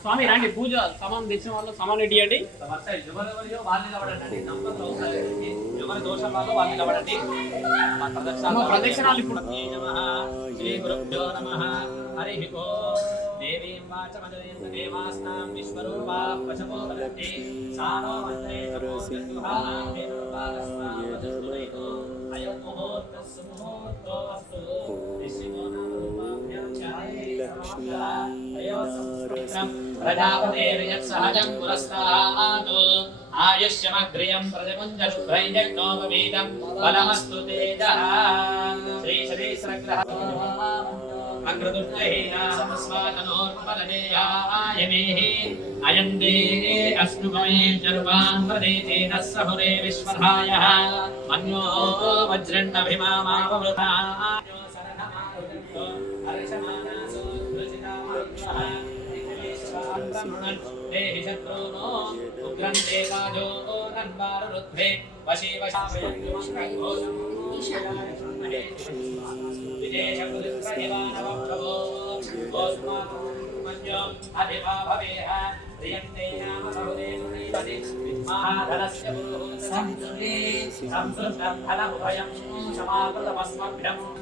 స్వామి రండి. పూజ సమాన్ తెచ్చిన వాళ్ళు సమాన్ మా ప్రదక్షిణాలు ఇప్పుడు. శ్రీ నమః శ్రీ గురుభ్యో నమః. హరి ఓం. దేవీం వాచమదయంత దేవాస్నాం విశ్వరూపా వశమో వదంతి సానో మంత్రే తపోజుహానాం వేణుపాలస్నాం వదస్తునైతో అయం ముహూర్తస్సు ముహూర్తో అస్తు ఋషికో నామ రూపాభ్యాం ప్రజాపతేర్యత్సహజం పురస్తాదు ఆయుష్యమగ్రియం ప్రతిముంజశుభ్రైజగ్నోపవీతం బలమస్తు తేజః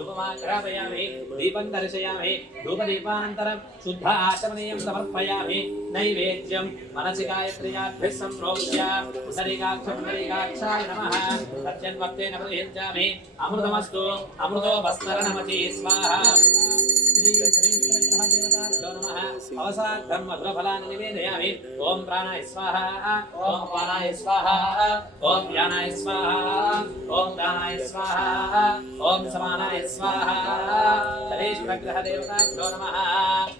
ధూపమాగ్రాపయామి దీపం దర్శయామి ధూపదీపానంతరం శుద్ధ ఆచమనీయం సమర్పయామి నైవేద్యం మనసి గాయత్ర్యాభ్యः సంప్రోక్ష్య. పుండరీకాక్ష పుండరీకాక్షాయ నమః. సత్యన్వక్తేన ప్రతిహించామి అమృతమస్తు అమృతో వస్తరణమతి స్వాహ. శ్రీ శ్రీ శ్రీగ్రహదేవతాభ్యో నమః అవసార్థం మధురఫలాన్ని నివేదయామి ఓం ప్రాణాయ స్వాహ ఓం పానాయ స్వాహ ఓం వ్యానాయ స్వాహ ఓం దానాయ స్వాహ ఓం సమానాయ స్వాహ. శ్రీగ్రహదేవతాభ్యో నమః. కృష్ణజలాన్ని నివేదయామి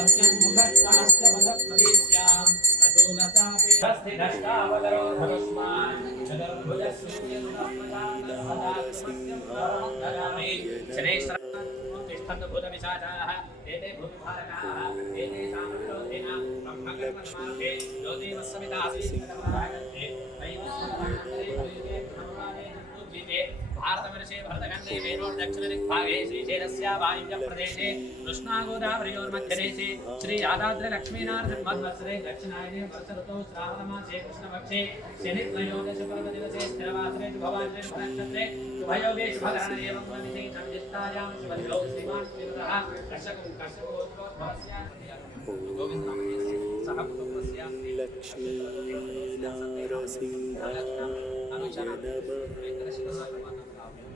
सत्यमुखस्ताश्चपदप्रदेश्याम् अचोलचापि हस्ति दष्टावतरो धनुष्मान् चतुर्भुजसूर्यनमस्पदाक्षिप्तरामे शनैश्वरः तिष्ठन्तभूतविशाचाः एते भूमिभारकाः एते सामरोधेन ब्रह्मकर्मसमार्गे ज्योतिवत्समितासि नैव भारतवर्षे भरतखण्डे दक्षिणायने वर्षऋतौ श्रावणमासे कृष्णपक्षे शनित्रयोदशपर्वदिवसे स्थिरवासरे शुभवासरे शुभनक्षत्रे शुभयोगे एवं विशेषविशिष्टायां सह कुटुम्बस्य लक्ष्मीनारसिंहाय नमः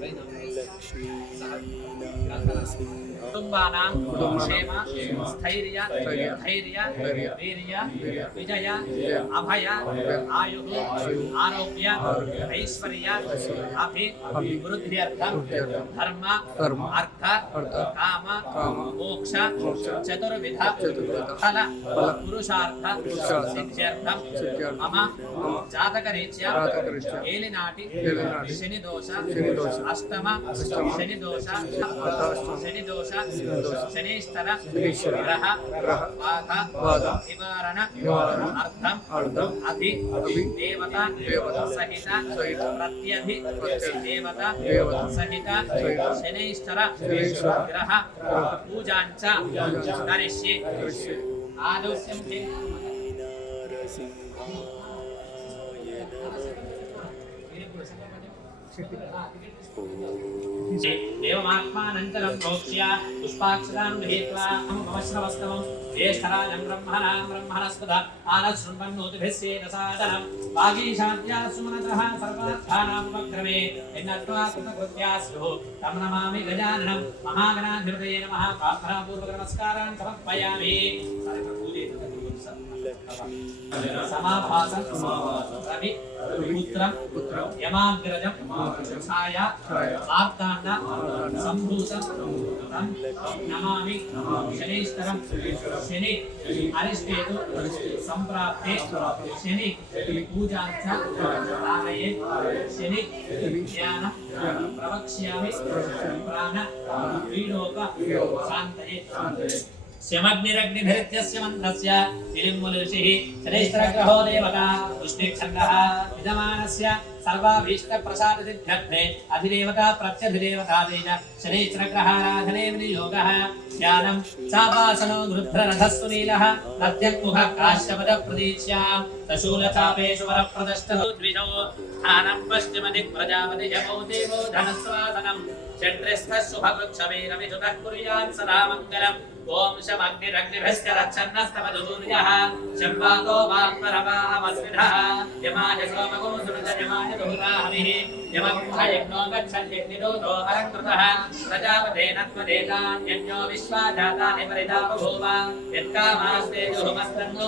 శ్రీరథः కర్షకం కర్షకోద్భవస్య గోవిందనామకే సహ కుటుంబస్య లక్ష్మీనారసింహాయ అనుచర నమః శ్రావ్యానాం వెంకటమ్మనాం మల్లమ్మనాం ధ్యాయామ సహ కుటుంబస్య లక్ష్మీనారసింహాయ లక్ష్మీనారసింహాయ కుటుంబానాం క్షేమ స్థైర్య ధైర్య వీర్య విజయ అభయ ఆయు ఆరోగ్య ఐశ్వర్య అభి వృద్ధ్యర్థం ధర్మ అర్థ కామ మోక్ష చతుర్విధ ఫల పురుషార్థ సిద్ధ్యర్థం మమ జాతకరీత్యా ఏలినాటి శని దోష ಅಸ್ತಮ ಶನಿದೋಷ ಶನಿದೋಷ ಶನೇಶ್ವರ ಗ್ರಹ ಬಾಧ ನಿವಾರಣ ಅರ್ಥಂ ಅಧಿ ದೇವತಾ ಸಹಿತ ಪ್ರತ್ಯಧಿ ದೇವತಾ ಸಹಿತ ಶನೇಶ್ವರ ಗ್ರಹ ಪೂಜಾಂಚ ಕರಿಷ್ಯೆ ಆದೌ ಸಿಂಹ సహిత ప్రత్యధి ప్రత్యధి దేవత దేవత సహిత సహిత శనైశ్వర శనైశ్వర గ్రహ గ్రహ పూజాంచ పూజాంచ కరిష్యే కరిష్యే. ఆదౌస్యం దేవమాత్మానంతరం ప్రోక్ష్య పుష్పాక్షరాన్ గృహీత్వా అముపమశ్రవస్తవం జ్యేష్ఠరాజం బ్రహ్మణాం समाभासं रवि पुत्रं यमाग्रजं छाया वार्ताण्ड सम्भूतं तं नमामि शनैश्वरं शनि अरिष्टेतु सम्प्राप्ते शनि पूजाञ्च कारये शनि ज्ञानं प्रवक्ष्यामि प्राण क्रीडोप शान्तये शमग्निरग्निभिरित्यस्य मन्त्रस्य निलिङ्गुलऋषिः श्रेष्ठग्रहो देवता पुष्टिक्षङ्गः विद्यमानस्य सर्वाभीष्टप्रसादसिद्ध्यर्थे अधिदेवता प्रत्यधिदेवतादेन शनैश्चरग्रहाराधने विनियोगः। ज्ञानं चापासनो गृध्ररथस्वनीलः प्रत्यङ्मुखः काश्यपदप्रतीच्या सशूलचापेषु वरप्रदष्टद्विषो स्थानं पश्चिमदिक्प्रजापतियमौ देवो धनस्वासनं। षट्रिस्थः शुभकृक्षवे रविजुतः कुर्यान् सदा मङ्गलम् సర్వాభీష్టప్రసాదసిద్ధ్యర్థే ఓం యమాయ యమాయ విశ్వాజాతాని పరితాపభూవ. యత్కామాస్తే జుహుమస్తన్నో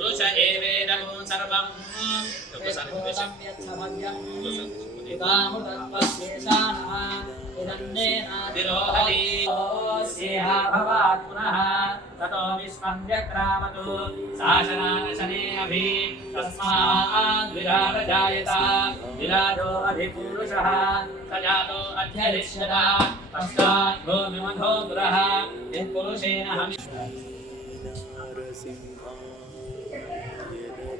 పురుష ఏవేదం సర్వం. యత్కోతం పునః తతో విశ్వం వ్యక్రామతు శాసనాన శనే విరాజో అధిపురుషः సజాతో అధ్యరిష్యత యత్పురుషేణ హమి लक्ष्मीनारसिंहाय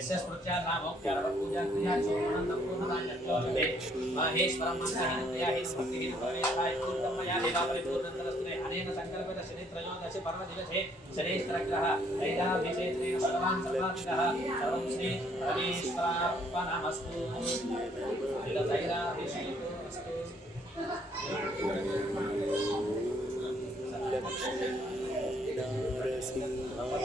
విశేష ప్రత్యయ నామం కరణ పూజ క్రియా చోరణం పూర్ణదాన లక్ష్మీ మహేశ్వరం మంత్రహీన క్రియా హే స్మృతిహీన భవేషాయ పూర్ణమయా దేవా పరిపూర్ణంతరస్తునే అనేన నమః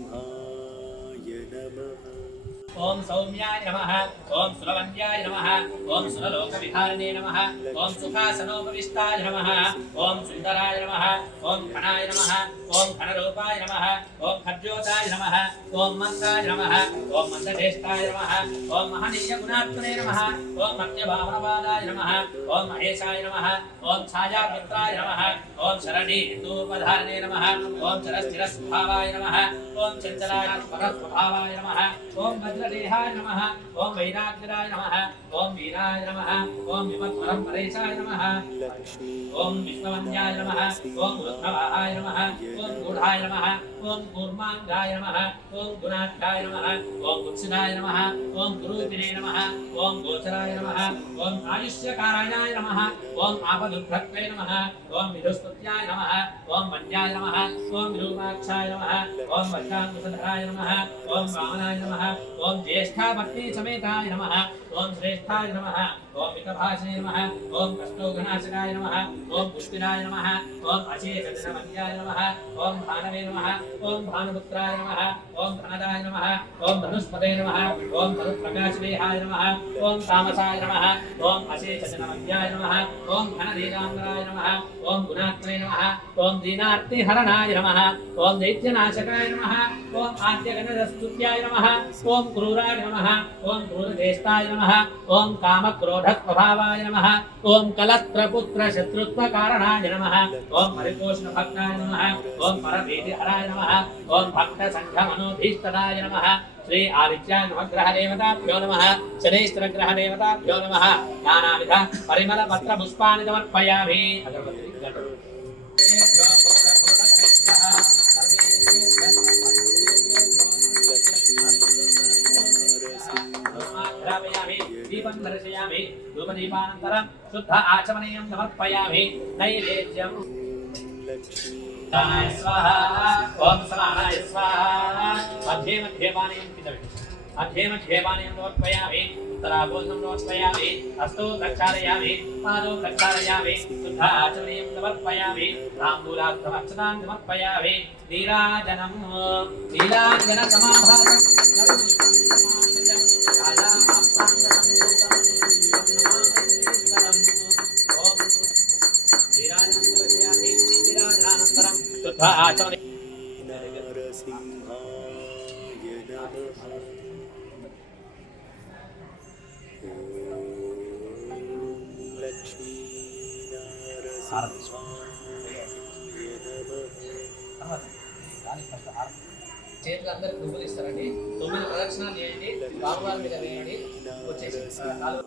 लक्ष्मीनारसिंहाय नमः ॐ सौम्याय नमः ॐ सुरवन्याय नमः ॐ सुरलोकविहारिणे नमः ॐ सुखासनोपविष्टाय नमः ॐ सुन्दराय नमः ॐ खणाय नमः ॐ खनरूपाय नमः ॐ खड्ग मन्त्रदेवताय नमः ॐ मन्त्राय नमः ॐ मन्त्रदेष्टाय नमः ॐ महनीयगुणात्मने नमः ॐ मर्त्यभावनवादाय नमः ॐ महेशाय नमः ॐ छायामित्राय नमः ॐ शरणीतूपधारणे नमः ॐ चरस्थिरस्वभावाय नमः ॐ चञ्चलात्मकस्वभावाय नमः ॐ वज्रदेहाय नमः ॐ वैराग्यराय नमः ॐ वीराय नमः ॐ विमत्परं परेशाय नमः ॐ विष्णवन्याय नमः ॐ वृद्धवाहाय नमः ॐ गूढाय नमः ॐ कूर्माङ्गाय రుద్రవాహాయ నమ ఓం గూఢాయ నమ ఓం కూర్మాంగాయ నమ ఓం గుణాఢ్యాయ నమ ఓం గురూపిణే నమ ఓం గోచరాయ నమ ఓం ఆయుష్యకారాయణాయ నమ ఓం ఆపదుర్భక్వే నమ ఓం విధుస్తుత్యాయ నమ ఓం మన్యాయ నమ ఓం విరూపాక్షాయ నమ ఓం వజ్రాంకుశధరాయ నమ ఓం వామనాయ నమ ఓం జ్యేష్ఠాపత్ని సమేతాయ నమ ओम श्रेष्ठाय नमः ओम विकभाषे नमः ओम कष्टोघनाशकाय नमः ओम पुष्पिराय नमः ओम अचेतनमन्याय नमः ओम भानवे नमः ओम भानुपुत्राय नमः ओम धनदाय नमः ओम धनुष्पदे नमः ओम धनुप्रकाशदेहाय नमः ओम तामसाय नमः ओम अचेतनमन्याय नमः ओम घनदेशाम्बराय नमः ओम गुणात्मने नमः ओम दीनार्तिहरणाय नमः ओम दैत्यनाशकाय नमः ओम आद्यगणदस्तुत्याय नमः ओम क्रूराय नमः ओम क्रूरदेष्टाय नमः नमः। ॐ कामक्रोधस्वभावाय नमः। ॐ कलत्रपुत्रशत्रुत्वकारणाय नमः। ॐ हरिकोष्णभक्ताय नमः। ॐ परभीतिहराय नमः। ॐ भक्तसङ्घमनोभीष्टदाय नमः। श्री आदित्यानुग्रहदेवताभ्यो नमः। शनैश्वरग्रहदेवताभ्यो नमः। नानाविध परिमलपत्रपुष्पाणि समर्पयामि अगरबत्ती स्थापयामि दीपं दर्शयामि धूपदीपानन्तरं शुद्ध आचमनीयं समर्पयामि नैवेद्यं स्वाहा ॐ समानाय स्वाहा मध्ये मध्ये पानीयं पितव्यम् मध्ये मध्ये पानीयं समर्पयामि उत्तराभूषणं समर्पयामि हस्तौ प्रक्षालयामि पादौ प्रक्षालयामि शुद्ध आचमनीयं समर्पयामि ताम्बूलार्थमर्चनां समर्पयामि नीराजनं नीलाञ्जनसमाभासं शुद्ध आचरण చేతులు అందరికి దువ్వులు ఇస్తారండి తొమ్మిది ప్రదక్షిణాలు చేయండి. బాబుగారి మీద వేయండి. వచ్చేసి ఆ,